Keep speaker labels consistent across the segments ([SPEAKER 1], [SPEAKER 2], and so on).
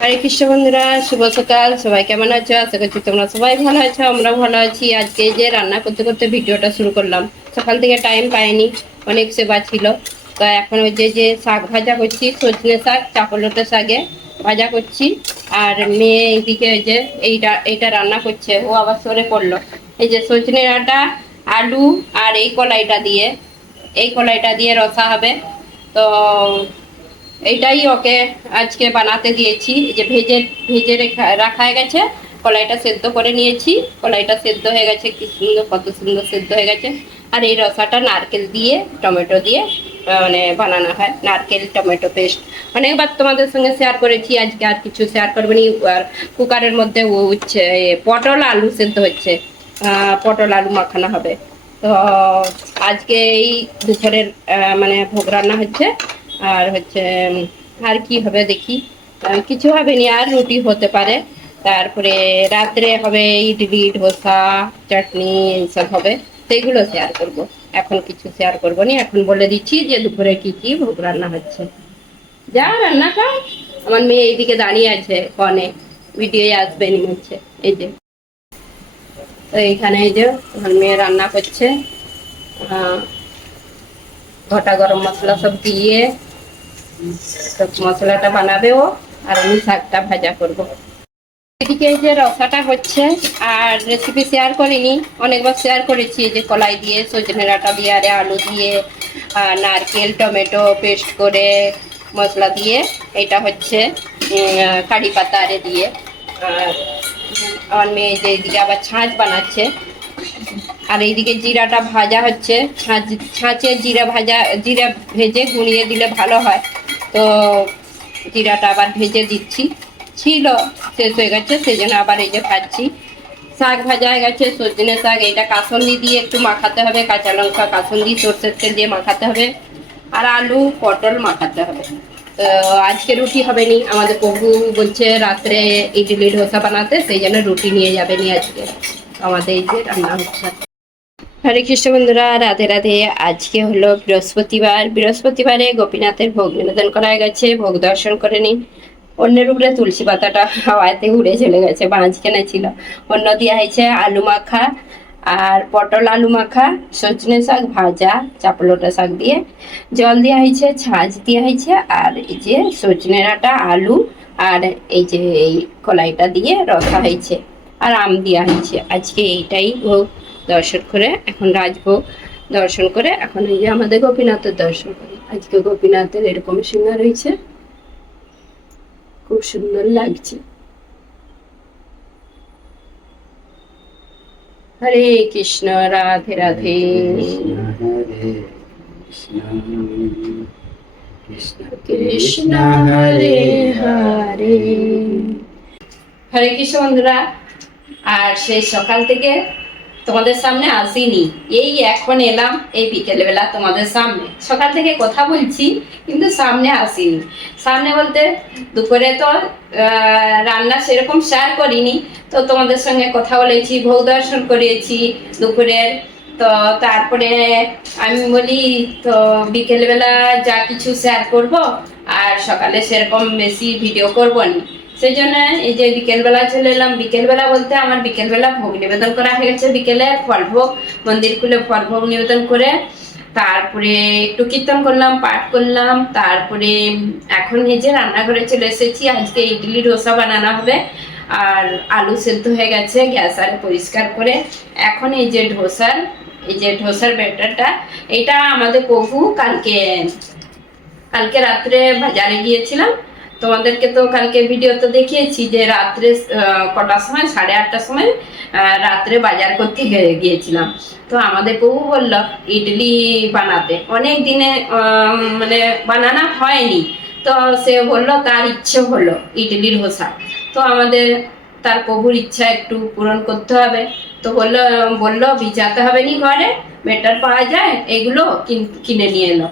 [SPEAKER 1] হরে কৃষ্ণ বন্ধুরা, শুভ সকাল। সবাই কেমন আছো? আশা করছি তোমরা সবাই ভালো আছো আমরা ভালো আছি। আজকে যে রান্না করতে করতে ভিডিওটা শুরু করলাম। সকাল থেকে টাইম পাইনি, অনেক সেবা ছিল। তো এখন ওই যে যে শাক ভাজা করছি, সজনে শাক চাপলোটা শাকে ভাজা করছি। আর মেয়ে এইদিকে ওই যে এইটা এইটা রান্না করছে, ও আবার সরে পড়ল। এই যে সজনে ডাঁটা আলু আর এই কলাইটা দিয়ে, এই কলাইটা দিয়ে রসা হবে। তো এইটাই ওকে আজকে বানাতে দিয়েছি। যে ভেজে ভেজে রেখা হয়ে গেছে। কলাইটা সেদ্ধ করে নিয়েছি। কলাইটা সেদ্ধ হয়ে গেছে, কি সুন্দর, কত সুন্দর সেদ্ধ হয়ে গেছে। আর এই রসাটা নারকেল দিয়ে, টমেটো দিয়ে মানে বানানো হয়। নারকেল, টমেটো পেস্ট। অনেকবার তোমাদের সঙ্গে শেয়ার করেছি। আজকে আর কিছু শেয়ার করবে নি। আর কুকারের মধ্যে ও হচ্ছে পটল আলু সেদ্ধ হচ্ছে। পটল আলু মাখানো হবে। তো আজকে এই দুপুরের মানে ভোগ রান্না হচ্ছে। আর হচ্ছে আর কি হবে দেখি কিছু হবে নি আর রুটি হতে পারে। তারপরে রাত্রে হবে ইডলি ধোসা, চাটনি, এইসব হবে। সেগুলো শেয়ার করব। এখন কিছু শেয়ার করব নি। এখন বলে দিচ্ছি যে দুপুরে কি কি ভোগ রান্না হচ্ছে। যা রান্না খাও। আমার মেয়ে এইদিকে দাঁড়িয়ে আছে কনে ভিডিও আসবে নি হচ্ছে। এই যে। তো এইখানে এই যে আমার মেয়ে রান্না করছে। গোটা গরম মশলা সব দিয়ে মশলাটা বানাবে ও আর আমি শাকটা ভাজা করব। এদিকে যে রসাটা হচ্ছে, আর রেসিপি শেয়ার করিনি, অনেকবার শেয়ার করেছি যে কলাই দিয়ে, সজনে ডাঁটা দিয়ে, আর আলু দিয়ে নারকেল, টমেটো পেস্ট করে মশলা দিয়ে, এটা হচ্ছে কারি পাতা আরে দিয়ে। আর আমার মেয়ে যে এদিকে আবার ছাঁচ বানাচ্ছে। আর এইদিকে জিরাটা ভাজা হচ্ছে। ছাঁচ ছাঁচে জিরা ভাজা, জিরা ভেজে গুঁড়িয়ে দিলে ভালো হয়। তো জিরাটা আবার ভেজে দিচ্ছি। ছিল, শেষ হয়ে গেছে সেই জন্য আবার এই যে ভাজছি। শাক ভাজা হয়ে গেছে, সজনে শাক এটা কাসন্দি দিয়ে একটু মাখাতে হবে। কাঁচা লঙ্কা, কাসন্দি, সর্ষের তেল দিয়ে মাখাতে হবে। আর আলু, পটল মাখাতে হবে। তো আজকে রুটি হবে নি। আমাদের প্রভু বলছে রাত্রে ইডলি ডোসা বানাতে, সেই জন্য রুটি নিয়ে যাবে নি আজকে। আমাদের এই যে রান্না হচ্ছে হরে কৃষ্ণ বন্ধুরা, রাধে রাধে। আজকে হলো বৃহস্পতিবার। বৃহস্পতিবারে গোপীনাথের ভোগ নিবেদন করা গেছে, ভোগ দর্শন করে নিন। অন্যের উপরে তুলসী পাতাটা হাওয়াতে উড়ে চলে গেছে, মাঝখানে ছিল। অন্য দেওয়া হয়েছে আলু মাখা আর পটল আলু মাখা, সজনে শাক ভাজা চাপলোটা শাক দিয়ে। জল দেওয়া হয়েছে, ছাঁচ দেওয়া হয়েছে আর এই যে সজনে ডাঁটা আলু আর এই যে এই কলাইটা দিয়ে রসা হয়েছে। আর আম দেওয়া হয়েছে। আজকে এইটাই ভোগ। দর্শন করে এখন রাজভোগ দর্শন করে এখন এই যে আমাদের গোপীনাথের দর্শন করি। আজকে গোপীনাথের এরকম সিংহা রয়েছে। খুব সুন্দর লাগছে। হরে কৃষ্ণ, রাধে রাধে। কৃষ্ণ, হরে হরে। হরে কৃষ্ণ বন্ধুরা, আর সেই সকাল থেকে তোমাদের সামনে আসিনি। এই এখন এলাম, এই বিকেলবেলা তোমাদের সামনে। সকাল থেকে কথা বলছি, কিন্তু সামনে আসিনি। সামনে বলতে দুপুরে তো রান্না সেরকম শেয়ার করিনি, তো তোমাদের সঙ্গে কথা বলেছি, ভোগ দর্শন করেছি দুপুরের তো তারপরে আমি বলি, তো বিকেলবেলা যা কিছু শেয়ার করব, আর সকালে সেরকম বেশি ভিডিও করব নি। সেই জন্য এই যে বিকেলবেলা চলে এলাম। বিকেলবেলা বলতে আমার বিকেলবেলা ভোগ নিবেদন করা হয়ে গেছে বিকেলে ফল ভোগ মন্দির খুলে ফল ভোগ নিবেদন করে। তারপরে একটু কীর্তন করলাম, পাঠ করলাম। তারপরে এখন এই যে রান্নাঘরে চলে এসেছি। আজকে ইডলি ডোসা বানানো হবে। আর আলু সেদ্ধ হয়ে গেছে, গ্যাস আর পরিষ্কার করে। এখন এই যে ডোসার, এই যে ডোসার ব্যাটারটা, এটা আমাদের প্রভু কালকে কালকে রাত্রে বাজারে গিয়েছিলাম। তোমাদেরকে তো কালকে ভিডিও তো দেখিয়েছি যে রাত্রে কটার সময়? সাড়ে আটটার সময় রাত্রে বাজার করতে গিয়েছিলাম। তো আমাদের প্রভু বলল, ইডলি বানাতে। অনেক দিনে মানে বানানো হয়নি। তো সে বলল, তার ইচ্ছে হলো ইডলি ধোসা তো আমাদের, তার প্রভুর ইচ্ছা একটু পূরণ করতে হবে। তো বলল বলল, ভিজাতে হবে নি ঘরে, বেটার পাওয়া যায়, এগুলো কিনে নিয়ে এলো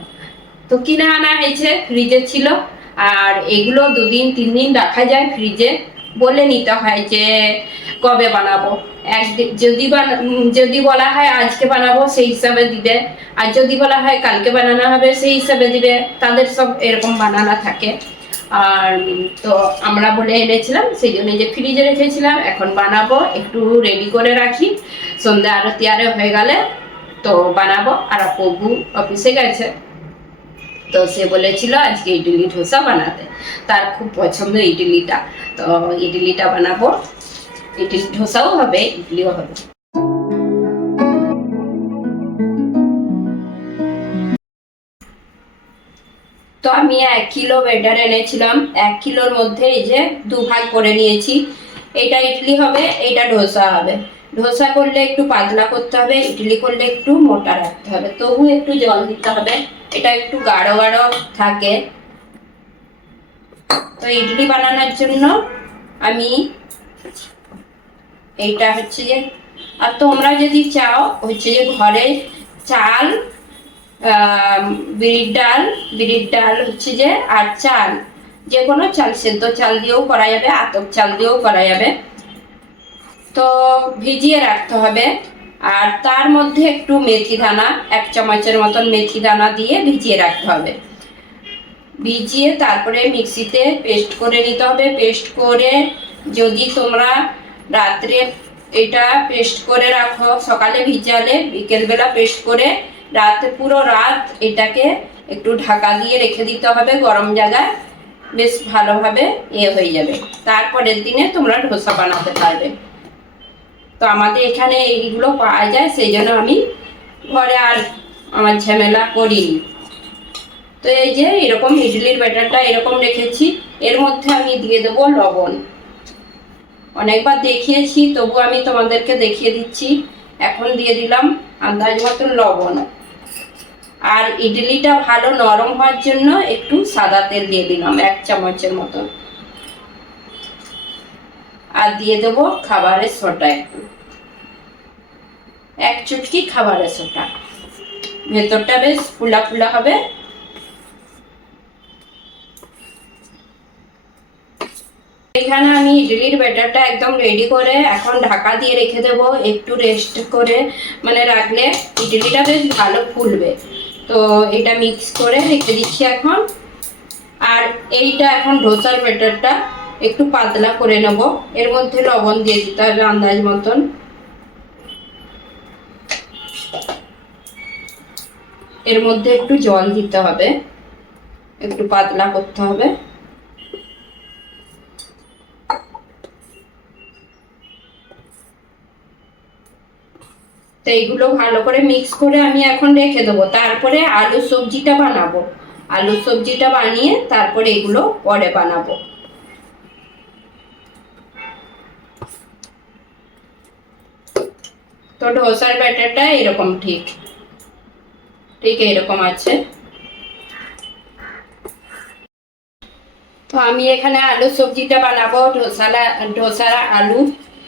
[SPEAKER 1] তো কিনে আনা হয়েছে ফ্রিজে ছিল। আর এগুলো দুদিন তিন দিন রাখা যায় ফ্রিজে বলে নিতে হয় যে, কবে বানাবো? যদি যদি বলা হয় আজকে বানাবো, সেই হিসাবে দিবে। আর যদি বলা হয় কালকে বানানো হবে, সেই হিসাবে দিবে। তাদের সব এরকম বানানো থাকে। আর, তো আমরা বলে এনেছিলাম, সেই জন্য যে ফ্রিজে রেখেছিলাম, এখন বানাবো, একটু রেডি করে রাখি। সন্ধ্যা আরতি আরে হয়ে গেলে, তো বানাবো। আর প্রভু অফিসে গেছে। তো সে বলেছিল, আজকে ইডলি ধোসা বানাতে। তার খুব পছন্দ ইডলিটা। তো ইডলিটা বানাবো। ইডলি ধোসাও হবে, ইডলিও হবে। তো আমি এক কিলো বেটার এনেছিলাম। এক কিলোর মধ্যে এই যে দু ভাগ করে নিয়েছি। এটা ইডলি হবে, এটা ডোসা হবে। ডোসা করলে একটু পাতলা করতে হবে, ইডলি করলে একটু মোটা রাখতে হবে। তবু একটু জল দিতে হবে। এটা একটু গাঢ় গাঢ় থাকে। তো ইডলি বানানোর জন্য আমি এইটা হচ্ছে যে, আর তোমরা যদি চাও, হচ্ছে যে ঘরে চাল বিরির ডাল, বিড়ির ডাল হচ্ছে যে, আর চাল, যে কোনো চাল, সেদ্ধ চাল দিয়েও করা যাবে, আতপ চাল দিয়েও করা যাবে। তো ভিজিয়ে রাখতে হবে। আর তার মধ্যে একটু মেথি দানা, এক চামচের মতন মেথি দানা দিয়ে ভিজিয়ে রাখতে হবে। ভিজিয়ে তারপরে মিক্সিতে পেস্ট করে নিতে হবে। পেস্ট করে যদি তোমরা রাত্রে এটা পেস্ট করে রাখো, সকালে ভিজালে বিকেলবেলা পেস্ট করে রাতে, পুরো রাত এটাকে একটু ঢাকা দিয়ে রেখে দিতে হবে গরম জায়গায়। বেশ ভালোভাবে ইয়ে হয়ে যাবে। তারপরের দিনে তোমরা ডোসা বানাতে পারবে। তো আমাদের এখানে এইগুলো পাওয়া যায়, সেই জন্য আমি ঘরে আর আমার ঝামেলা করিনি। তো এই যে এরকম ইডলির ব্যাটারটা এরকম রেখেছি, এর মধ্যে আমি দিয়ে দেবো লবণ। অনেকবার দেখিয়েছি তবু আমি তোমাদেরকে দেখিয়ে দিচ্ছি। এখন দিয়ে দিলাম আন্দাজ মতন লবণ। আর ইডলিটা ভালো নরম হওয়ার জন্য একটু সাদা তেল দিয়ে দিলাম, এক চামচের মতন। আর দিয়ে দেবো খাবারের সোটা একটু। এক চুটকি খাবারের সোটা ভেতরটা বেশ ফুলা ফুলা হবে। এখানে আমি ইডলির ব্যাটারটা একদম রেডি করে এখন ঢাকা দিয়ে রেখে দেব, একটু রেস্ট করে। মানে রাখলে ইডলিটা বেশ ভালো ফুলবে। তো এটা মিক্স করে রেখে দিচ্ছি এখন। আর এইটা এখন ডোসার ব্যাটারটা একটু পাতলা করে নেব। এর মধ্যে লবণ দিয়ে দিতে হবে আন্দাজ মতন। এর মধ্যে একটু জল দিতে হবে, একটু পাতলা করতে হবে। তো এইগুলো ভালো করে মিক্স করে আমি এখন রেখে দেবো। তারপরে আলু সবজিটা বানাবো। আলু সবজিটা বানিয়ে তারপরে এগুলো পরে বানাবো। তো ডোসার ব্যাটারটা এরকম ঠিক। ঠিক এরকম আছে। তো আমি এখানে আলু সবজিটা বানাবো ঢোসালা ঢোসারা আলু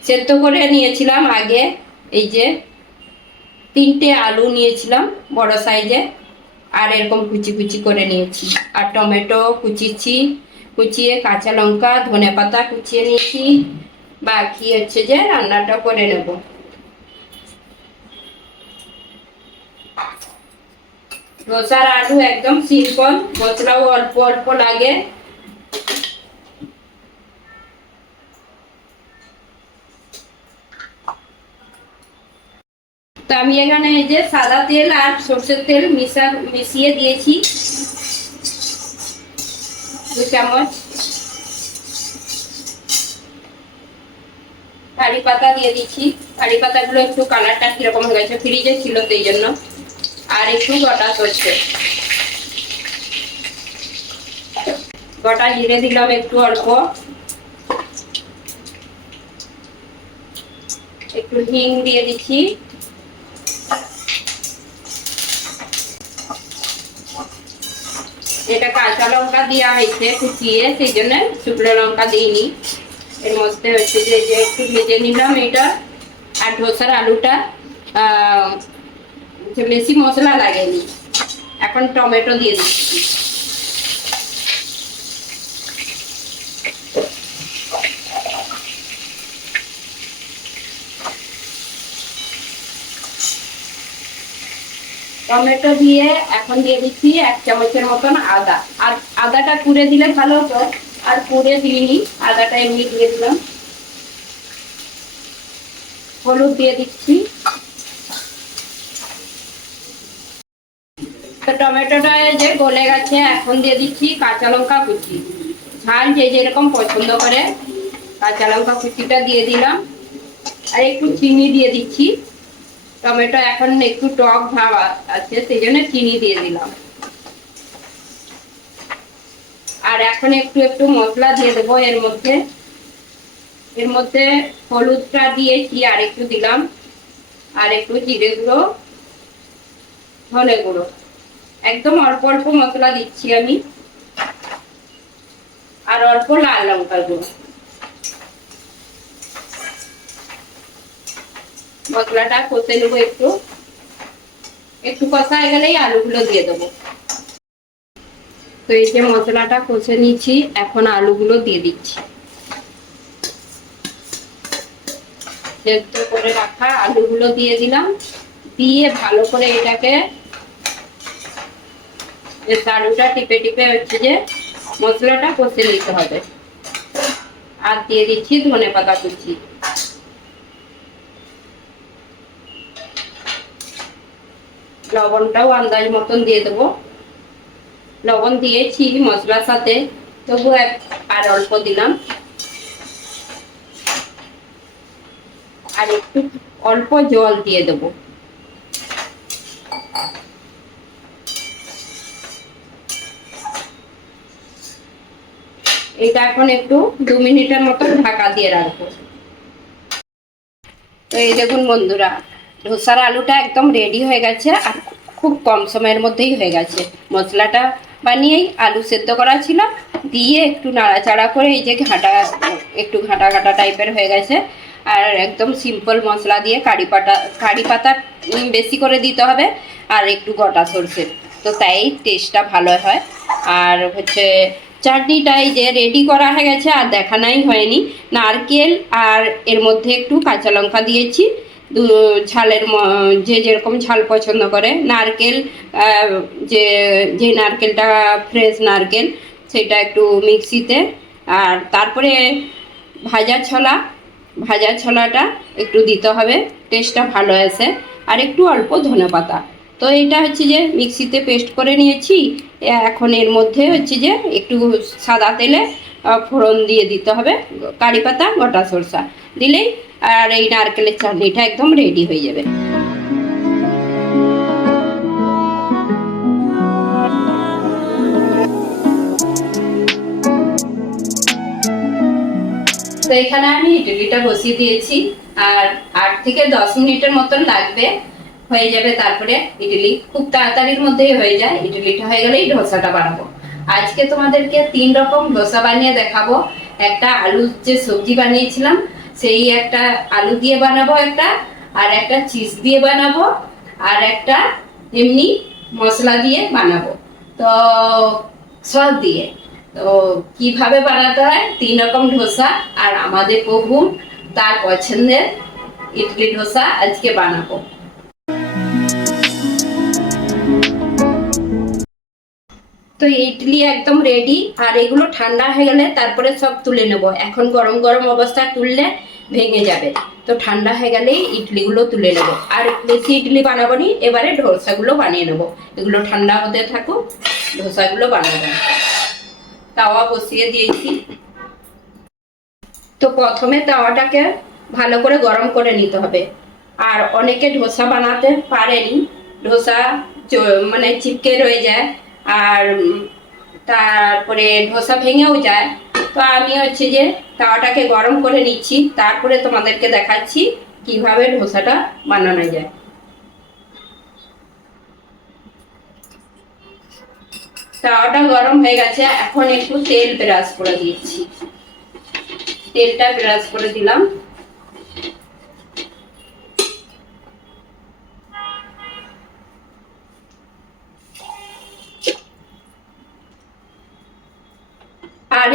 [SPEAKER 1] সেদ্ধ করে নিয়েছিলাম আগে। এই যে তিনটে আলু নিয়েছিলাম বড় সাইজে, আর এরকম কুচি কুচি করে নিয়েছি। আর টমেটো কুচিছি কুচিয়ে কাঁচা লঙ্কা, ধনে পাতা কুচিয়ে নিয়েছি। বাকি হচ্ছে যে রান্নাটা করে নেব। রোসার আলু একদম সিম্পল মশলাও অল্প অল্প লাগে। তো আমি এখানে এই যে সাদা তেল আর সর্ষের তেল মিশা, মিশিয়ে দিয়েছি। দু চামচ। কারি পাতা দিয়ে দিচ্ছি। কারি পাতাগুলো একটু কালারটা কীরকম হয়ে গেছে? ফ্রিজে ছিল সেই জন্য। আর একটু গোটা সর্ষে গোটা জিরে দিলাম একটু অল্প। একটু হিং দিয়ে দিচ্ছি। এটা কাঁচা লঙ্কা দেওয়া হয়েছে কুচিয়ে সেই জন্য শুকনো লঙ্কা দিইনি। এর মধ্যে হচ্ছে যে একটু ভেজে নিলাম এটা। আর ধোসার আলুটা আহ, বেশি মশলা লাগেনি। এখন টমেটো দিয়ে দিচ্ছি। টমেটো দিয়ে এখন দিয়ে দিচ্ছি এক চামচের মতন আদা। আর আদাটা কুড়ে দিলে ভালো হতো, আর কুড়ে দিইনি, আদাটা এমনি দিয়ে দিলাম। হলুদ দিয়ে দিচ্ছি। টমেটোটা যে গলে গেছে, এখন দিয়ে দিচ্ছি কাঁচা লঙ্কা কুচি। ঝাল যে যেরকম পছন্দ করে, কাঁচা লঙ্কা কুচিটা দিয়ে দিলাম। আর একটু চিনি দিয়ে দিচ্ছি। টমেটো এখন একটু টক ভাব আছে, সেই জন্য চিনি দিয়ে দিলাম। আর এখন একটু একটু মশলা দিয়ে দেবো এর মধ্যে। এর মধ্যে হলুদটা দিয়েছি আর একটু দিলাম। আর একটু জিরে গুঁড়ো, ধনে গুঁড়ো। একদম অল্প অল্প মশলা দিচ্ছি আমি। আর অল্প লাল লঙ্কার গুঁড়ো। মশলাটা কষে নেব একটু। একটু কষা হয়ে গেলেই আলুগুলো দিয়ে দেবো। তো এই যে মশলাটা কষে নিচ্ছি, এখন আলুগুলো দিয়ে দিচ্ছি। করে রাখা, আলুগুলো দিয়ে দিলাম। দিয়ে ভালো করে এটাকে যে আলুটা টিপে টিপে হচ্ছে যে মশলাটা কষে নিতে হবে। আর দিয়ে দিচ্ছি ধনে পাতা কুচি। লবণটাও আন্দাজ মতন দিয়ে দেবো। লবণ দিয়েছি মশলার সাথে, তবু এক- আর অল্প দিলাম। আর একটু অল্প জল দিয়ে দেবো। এটা এখন একটু দু মিনিটের মতো ঢাকা দিয়ে রাখব। তো এই দেখুন বন্ধুরা, ধোসার আলুটা একদম রেডি হয়ে গেছে আর খুব কম সময়ের মধ্যেই হয়ে গেছে। মশলাটা বানিয়েই আলু সেদ্ধ করা ছিল, দিয়ে একটু নাড়াচাড়া করে এই যে ঘাটা, একটু ঘাটা ঘাটা টাইপের হয়ে গেছে। আর একদম সিম্পল মশলা দিয়ে কারি পাতা কারি পাতা বেশি করে দিতে হবে আর একটু গোটা সরষের তো তাই টেস্টটা ভালো হয়। আর হচ্ছে চাটনিটাই যে রেডি করা হয়ে গেছে, আর দেখানাই হয়নি। নারকেল আর এর মধ্যে একটু কাঁচা লঙ্কা দিয়েছি। দু- ঝালের যে যেরকম ঝাল পছন্দ করে। নারকেল যে যে নারকেলটা ফ্রেশ নারকেল, সেটা একটু মিক্সিতে। আর তারপরে ভাজা ছোলা, ভাজা ছোলাটা একটু দিতে হবে। টেস্টটা ভালো আসে। আর একটু অল্প ধনে পাতা তো এটা হচ্ছে যে মিক্সিতে পেস্ট করে নিয়েছি। এখন এর মধ্যে হচ্ছে যে একটু সাদা তেলে ফোড়ন দিয়ে দিতে হবে, কারি পাতা, গোটা সরষা দিলেই আর এই নারকেলের চাটনিটা একদম রেডি হয়ে যাবে। তো এখানে আমি ইডলিটা বসিয়ে দিয়েছি, আর আট থেকে দশ মিনিটের মতন লাগবে। হয়ে যাবে, তারপরে ইডলি খুব তাড়াতাড়ির মধ্যেই হয়ে যায়, ইডলিটা হয়ে গেলেই ধোসাটা বানাবো। আজকে তোমাদেরকে তিন রকম ধোসা বানিয়ে দেখাবো। একটা আলুর যে সবজি বানিয়েছিলাম, সেই একটা আলু দিয়ে বানাবো একটা, আর একটা চিজ দিয়ে বানাবো, আর একটা এমনি মশলা দিয়ে বানাবো। তো সস দিয়ে। তো কীভাবে বানাতে হয়? তিন রকম ধোসা, আর আমাদের প্রভু তার পছন্দের ইডলি ধোসা আজকে বানাবো। তো ইডলি একদম রেডি আর এগুলো ঠান্ডা হয়ে গেলে তারপরে সব তুলে নেব। এখন গরম গরম অবস্থায় তুললে ভেঙে যাবে। তো ঠান্ডা হয়ে গেলেই ইডলিগুলো তুলে নেব। আর বেশি ইডলি বানাবো নি, এবারে ডোসাগুলো বানিয়ে নেব। এগুলো ঠান্ডা হতে থাকুক ডোসাগুলো বানাবো। তাওয়া বসিয়ে দিয়েছি। তো প্রথমে তাওয়াটাকে ভালো করে গরম করে নিতে হবে। আর অনেকে ডোসা বানাতে পারেনি। চ- মানে চিপকে রয়ে যায়। আর তারপরে ডোসা ভেঙেও যায়। তো আমি হচ্ছে যে তাওয়াটাকে গরম করে নিচ্ছি, তারপরে তোমাদেরকে দেখাচ্ছি কীভাবে ডোসাটা বানানো যায়। তাওয়াটা গরম হয়ে গেছে, এখন একটু তেল ব্রাশ করে দিচ্ছি। তেলটা ব্রাশ করে দিলাম।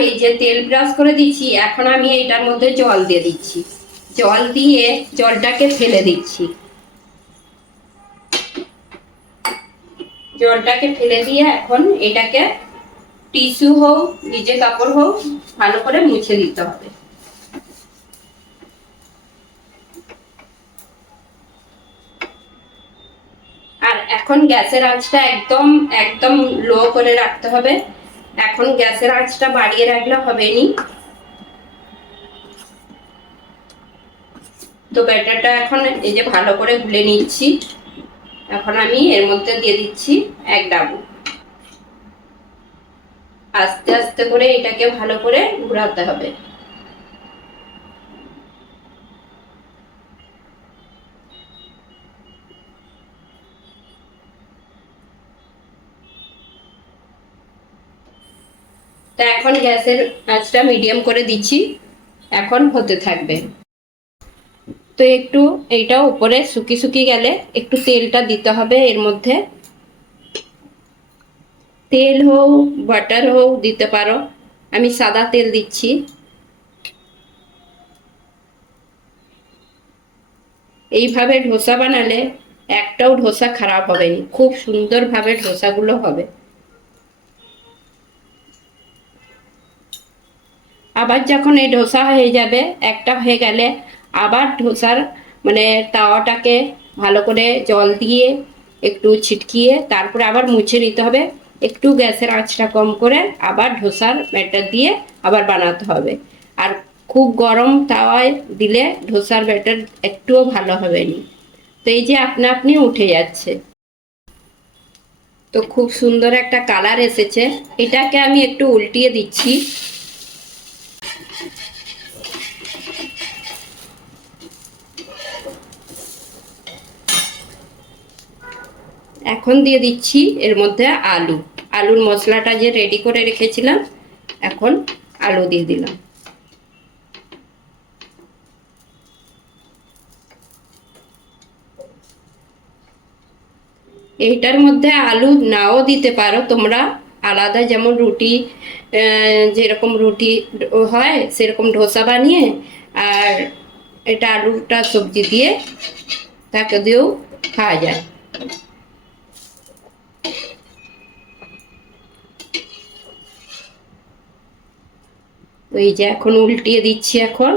[SPEAKER 1] এই যে তেল ব্রাশ করে দিচ্ছি, এখন আমি এটার মধ্যে জল দিয়ে দিচ্ছি। জল দিয়ে জলটাকে ফেলে দিচ্ছি। জলটাকে ফেলে দিয়ে এখন এটাকে টিস্যু হোক, নিজে কাপড় হোক, ভালো করে মুছে দিতে হবে। আর এখন গ্যাসের আঁচটা একদম একদম লো করে রাখতে হবে। এখন গ্যাসের আঁচটা বাড়িয়ে রাখলে হবে নি তো ব্যাটারটা এখন এই যে ভালো করে গুলে নিচ্ছি। এখন আমি এর মধ্যে দিয়ে দিচ্ছি এক ডাবু। আস্তে আস্তে করে এটাকে ভালো করে ঘুরাতে হবে। তা এখন গ্যাসের আঁচটা মিডিয়াম করে দিচ্ছি। এখন হতে থাকবে। তো একটু এইটা উপরে শুকি শুকি গেলে একটু তেলটা দিতে হবে এর মধ্যে। তেল হোক বাটার হোক, দিতে পারো। আমি সাদা তেল দিচ্ছি। এইভাবে ধোসা বানালে একটাও ধোসা খারাপ হবে খুব সুন্দরভাবে ধোসাগুলো হবে। আবার যখন এই ধোসা হয়ে যাবে, একটা হয়ে গেলে আবার ধোসার মানে তাওয়াটাকে ভালো করে জল দিয়ে একটু ছিটকিয়ে তারপরে আবার মুছে নিতে হবে। একটু গ্যাসের আঁচটা কম করে আবার ধোসার ব্যাটার দিয়ে আবার বানাতে হবে। আর খুব গরম তাওয়ায় দিলে ধোসার ব্যাটার একটুও ভালো হবে না তো এই যে আপনা আপনি উঠে যাচ্ছে। তো খুব সুন্দর একটা কালার এসেছে। এটাকে আমি একটু উল্টিয়ে দিচ্ছি। এখন দিয়ে দিচ্ছি এর মধ্যে আলু। আলুর মশলাটা যে রেডি করে রেখেছিলাম, এখন আলু দিয়ে দিলাম। এইটার মধ্যে আলু নাও দিতে পারো, তোমরা আলাদা যেমন রুটি যেরকম রুটি হয়, সেরকম ধোসা বানিয়ে আর এটা আলুটা সবজি দিয়ে তাকে দিয়েও খাওয়া যায়। তো এই যে এখন উল্টিয়ে দিচ্ছি এখন।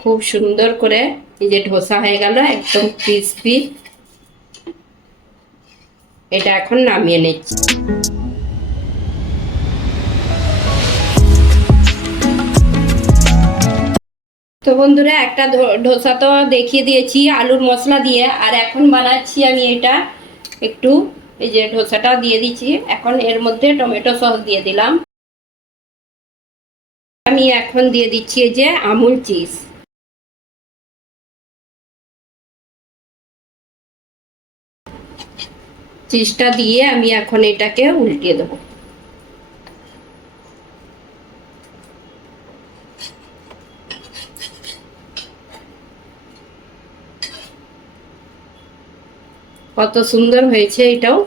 [SPEAKER 1] খুব সুন্দর করে এই যে ধোসা হয়ে গেল, একদম ক্রিসপি এটা এখন নামিয়ে নিচ্ছি। তো বন্ধুরা, একটা ধোসা তো দেখিয়ে দিয়েছি আলুর মশলা দিয়ে, আর এখন বানাচ্ছি আমি এটা। একটু এই যে ধোসাটা দিয়ে দিচ্ছি। এখন এর মধ্যে টমেটো সস দিয়ে দিলাম। আমি এখন দিয়ে দিচ্ছি যে আমুল চিজ। চিজটা দিয়ে আমি এখন এটাকে উল্টিয়ে দেবো। কত সুন্দর হয়েছে এটাও।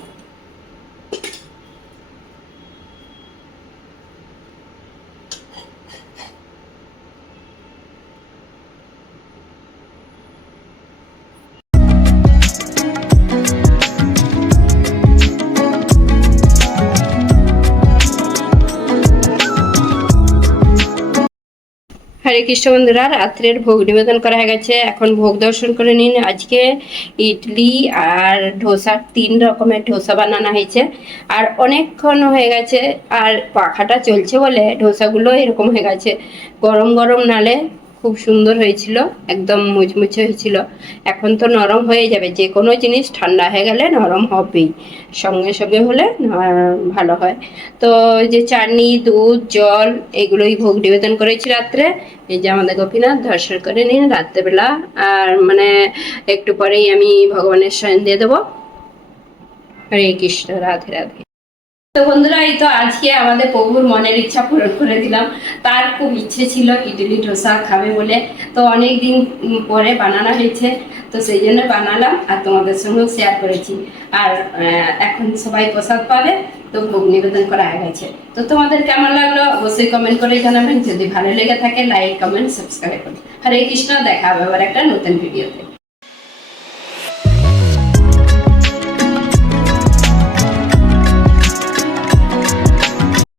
[SPEAKER 1] হরে কৃষ্ণ বন্ধুরা, রাত্রের ভোগ নিবেদন করা হয়ে গেছে। এখন ভোগ দর্শন করে নিন। আজকে ইডলি আর ধোসা, তিন রকমের ধোসা বানানো হয়েছে। আর অনেকক্ষণ হয়ে গেছে, আর পাখাটা চলছে বলে ধোসাগুলো এরকম হয়ে গেছে। গরম গরম নালে খুব সুন্দর হয়েছিল, একদম মুচমুচে হয়েছিল। এখন তো নরম হয়ে যাবে, যে কোনো জিনিস ঠান্ডা হয়ে গেলে নরম হবেই। সঙ্গে সঙ্গে হলে ভালো হয়। তো যে চাটনি, দুধ, জল, এগুলোই ভোগ নিবেদন করেছি রাত্রে। এই যে আমাদের গোপীনাথ দর্শন করে নিন রাত্রেবেলা। আর মানে একটু পরেই আমি ভগবানের স্বয়ং দিয়ে দেবো। হরে কৃষ্ণ, রাধে রাধে। তো বন্ধুরা, এই তো আজকে আমাদের প্রভুর মনের ইচ্ছা পূরণ করে দিলাম। তার খুব ইচ্ছে ছিল ইডলি ডোসা খাবে বলে। তো অনেক দিন পরে বানানো হয়েছে, তো সেই জন্য বানালাম আর তোমাদের সঙ্গেও শেয়ার করেছি। আর এখন সবাই প্রসাদ পাবে, তো ভোগ নিবেদন করা হয়ে গেছে। তো তোমাদের কেমন লাগল অবশ্যই কমেন্ট করে জানাবেন। যদি ভালো লেগে থাকে লাইক কমেন্ট সাবস্ক্রাইব করুন। হরে কৃষ্ণ, দেখা হবে আবার একটা নতুন ভিডিওতে